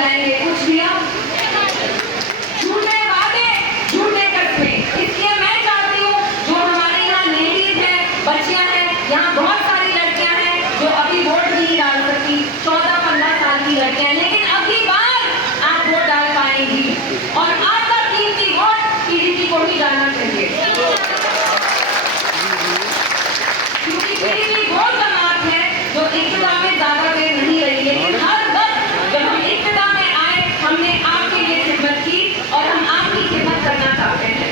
लाएंगे, कुछ दिया? झूठे वादे, झूठे कस्में। इसलिए मैं चाहती हूँ जो हमारे यहाँ लेडीज हैं, बच्चियां हैं, यहाँ बहुत सारी लड़कियां हैं जो अभी वोट नहीं डाल सकती, 14-15 साल की लड़कियां, लेकिन अगली बार आप वोट डाल पाएंगी और आपका कीमती वोट पीडीपी को ही डालना चाहिए, क्योंकि पीडीपी वो जमात है जो इक्तिदार में ज्यादा देर नहीं रही, लेकिन हर वक्त जब हम इक्तिदार में आए हमने आपके लिए खिदमत की और हम आपकी खिदमत करना चाहते हैं।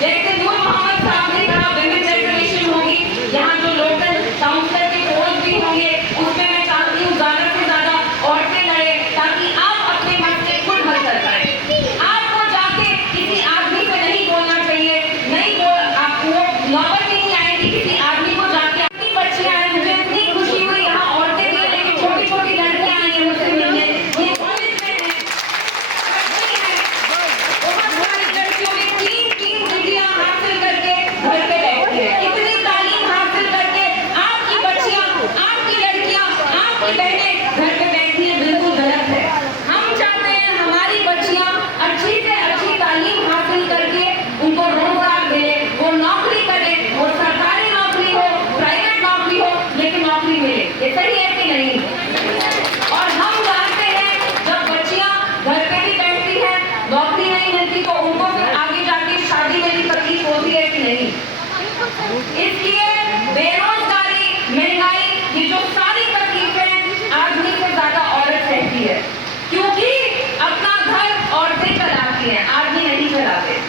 जैसे नूर मोहम्मद साहब ने कहा विमेन रिजर्वेशन होगी, यहाँ जो लोकल काउंसिलर के पोस्ट भी होंगे उसमें मैं चाहती हूँ ज्यादा से ज्यादा औरतें लड़े ताकि आप अपने मसले खुद हल कर पाए। आपको जाके किसी आदमी से नहीं बोलना चाहिए, नहीं बोल आपको नौबत ही नहीं आएगी किसी आदमी को जाके। अपनी बच्चियां हैं, मुझे इतनी खुशी हुई यहाँ औरतें भी हैं, लेकिन छोटी छोटी लड़कियां आई हैं मुझसे मिलने, ये कॉलेज में हैं, बहुत सारी लड़कियों ने 3 डिग्रियां हासिल करके घर पे बैठी है। इतनी तालीम हासिल करके आपकी बच्चियां, आपकी लड़कियां, आपकी बहनें घर पे बैठी है, बिल्कुल गलत है। हम चाहते हैं हमारी बच्चियां अच्छी से अच्छी तालीम हासिल करके उनको रोजगार मिले, वो नौकरी करे, वो सरकारी नौकरी हो, प्राइवेट नौकरी हो, लेकिन नौकरी मिले। ये सही है कि नहीं? और हम जानते हैं जब बच्चियां घर पे ही बैठती हैं, नौकरी नहीं मिलती, तो उनको फिर आगे जाके शादी में भी तकलीफ होती है कि नहीं? इसलिए बेरोजगारी, महंगाई, ये जो सारी तकलीफें आदमी से ज्यादा औरत सहती है, क्योंकि अपना घर औरतें चलाती हैं, आदमी नहीं चलाते।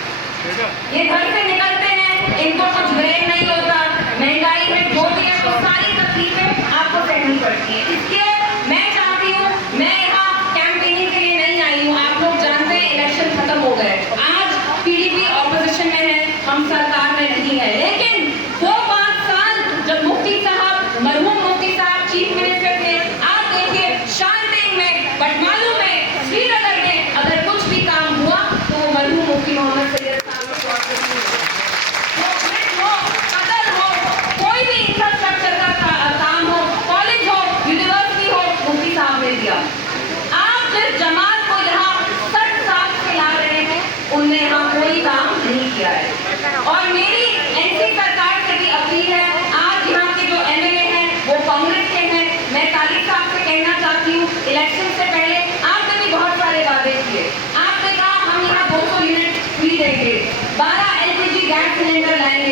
ये घर से निकलते हैं, इनको कुछ ब्रेन नहीं होता, महंगाई में जो भी है तो सारी तकलीफें आपको सहनी पड़ती है। इसलिए मैं चाहती हूँ, मैं यहाँ कैंपेनिंग के लिए नहीं आई हूँ, आप लोग जानते हैं इलेक्शन खत्म हो गए, आज पीडीपी ऑपोजिशन में है, हम सरकार में नहीं है, लेकिन वो 5 साल जब मुफ्ती साहब, मरहूम मुफ्ती साहब चीफ मिनिस्टर थे, आप देखिए शांतिंग में, बटमालू में, श्रीनगर में अगर कुछ भी काम हुआ तो वो मरहूम मुफ्ती मोहम्मद सैयद साहब को हो, कदर हो, कोई भी इंफ्रास्ट्रक्चर का काम हो, कॉलेज हो, यूनिवर्सिटी हो, मुफ्ती साहब ने दिया। आप जिस जमात को यहाँ 60 साल से ला रहे हैं उनने यहाँ कोई काम नहीं किया है। और मेरी एनसी सरकार से भी अपील है, आज यहाँ के जो एमएलए हैं वो कांग्रेस के हैं, मैं तालिब साहब से कहना चाहती हूँ, इलेक्शन से पहले आपने भी बहुत सारे वादे किए, आपने कहा हम यहाँ 200 यूनिट फ्री देंगे, 12 एलपीजी गैस सिलेंडर लाएंगे,